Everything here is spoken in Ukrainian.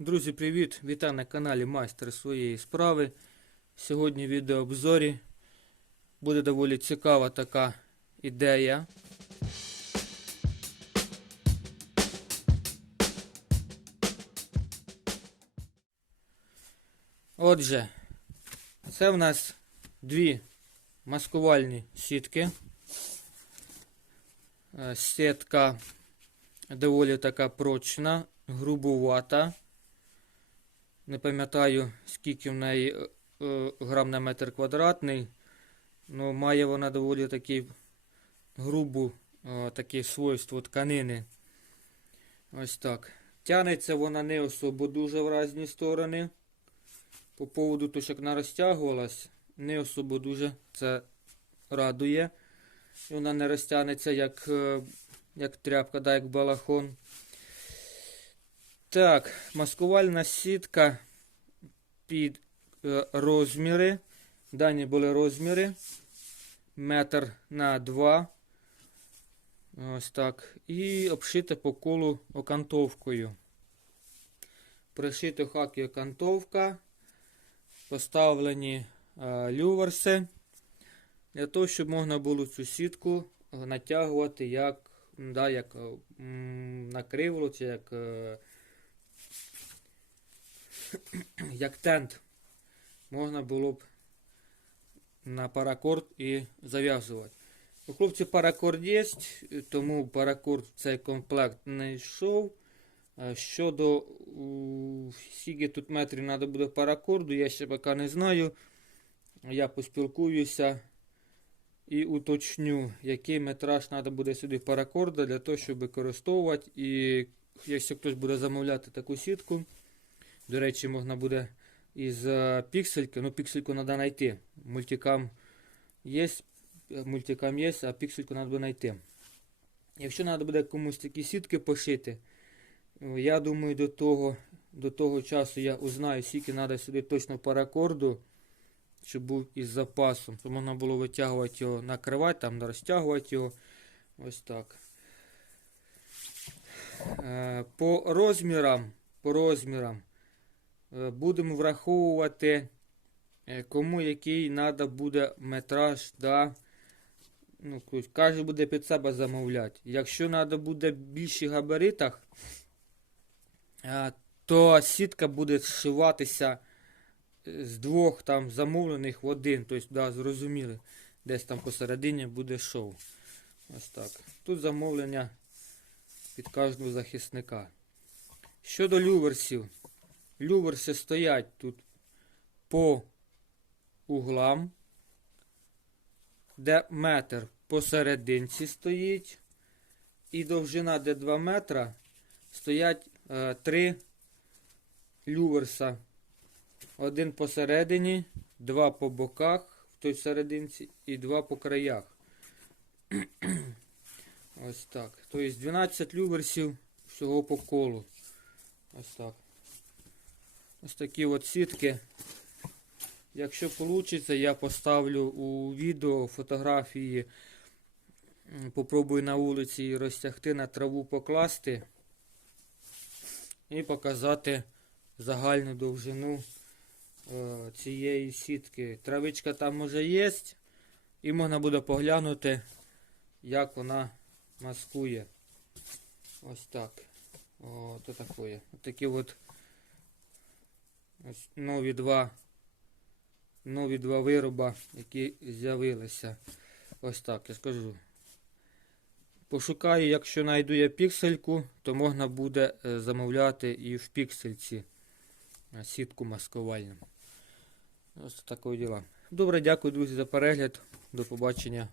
Друзі, привіт! Вітаю на каналі Майстер своєї справи. Сьогодні в відеообзорі буде доволі цікава така ідея. Отже, це в нас дві маскувальні сітки. Е, Сітка доволі така прочна, грубувата. Не пам'ятаю, скільки в неї е, е, грам на метр квадратний. але має вона доволі такі грубу е, такі свойство тканини. Ось так. Тянеться вона не особо дуже в різні сторони. По поводу того, як вона розтягувалась, не особо дуже це радує. І вона не розтягнеться як, як тряпка, да, як балахон. Так, маскувальна сітка під е, розміри. Дані були розміри. Метр на 2. Ось так. І обшите по колу окантовкою. Пришито хаки окантовка. Поставлені е, люверси. Для того, щоб можна було цю сітку е, натягувати як, да, як на кривлу, чи як, як тент. Можна було б на паракорд і зав'язувати. У хлопці паракорд є, тому паракорд цей комплект не йшов. Щодо скільки тут метрів треба буде паракорду, я ще поки не знаю. Я поспілкуюся і уточню, який метраж треба буде сюди паракорда для того, щоб використовувати. І якщо хтось буде замовляти таку сітку, до речі, можна буде із е, піксельки, ну піксельку треба знайти. Мультикам є, мультикам є, а піксельку треба знайти. Якщо треба буде комусь такі сітки пошити, я думаю, до того, до того часу я узнаю, скільки треба сюди точно паракорду, щоб був із запасом. Щоб можна було витягувати його, накривати, там розтягувати його. Ось так. Е, По розмірам, по розмірам е, будемо враховувати, е, кому який треба буде метраж. Да? Ну, кожен буде під себе замовляти. Якщо треба буде в більших габаритах, е, то сітка буде зшиватися е, з двох там замовлених в один. Тобто, да, зрозуміли, десь там посередині буде шов. Ось так. Тут замовлення від кожного захисника. Щодо люверсів. Люверси стоять тут по углам, де метр посерединці стоїть, і довжина, де 2 метра, стоять е, три люверса. Один посередині, два по боках в той серединці і два по краях. Ось так. Тобто 12 люверсів всього по колу. Ось так. Ось такі от сітки. Якщо вийде, я поставлю у відео фотографії. Попробую на вулиці розтягти на траву покласти і показати загальну довжину е, цієї сітки. Травичка там вже є, і можна буде поглянути, як вона маскує. Ось так. О, то таке. Ось такі от ось нові два нові два вироба, які з'явилися. Ось так, я скажу. Пошукаю, якщо знайду я піксельку, то можна буде е, замовляти і в піксельці е, сітку маскувальну. Ось таке діла. Добре, дякую, друзі, за перегляд. До побачення.